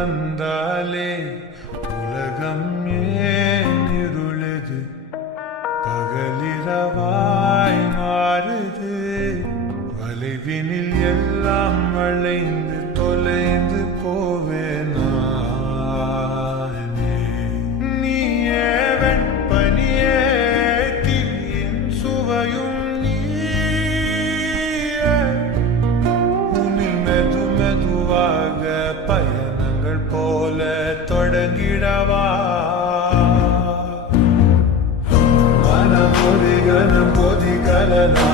வந்தாலே உலகம் ஏன் இருளுது, பகலிரவாய் மாறுது. வளைவினில் எல்லாம் வளைந்து தொலைந்து போவேனா. நீயே வெண்பனியே, தீயின் சுவையும் நீயே. உன்னில் மெது மெதுவாக பயணங்கள் போல தொடங்கிடவா. மனம் ஒரு கனம் பொதிகலனா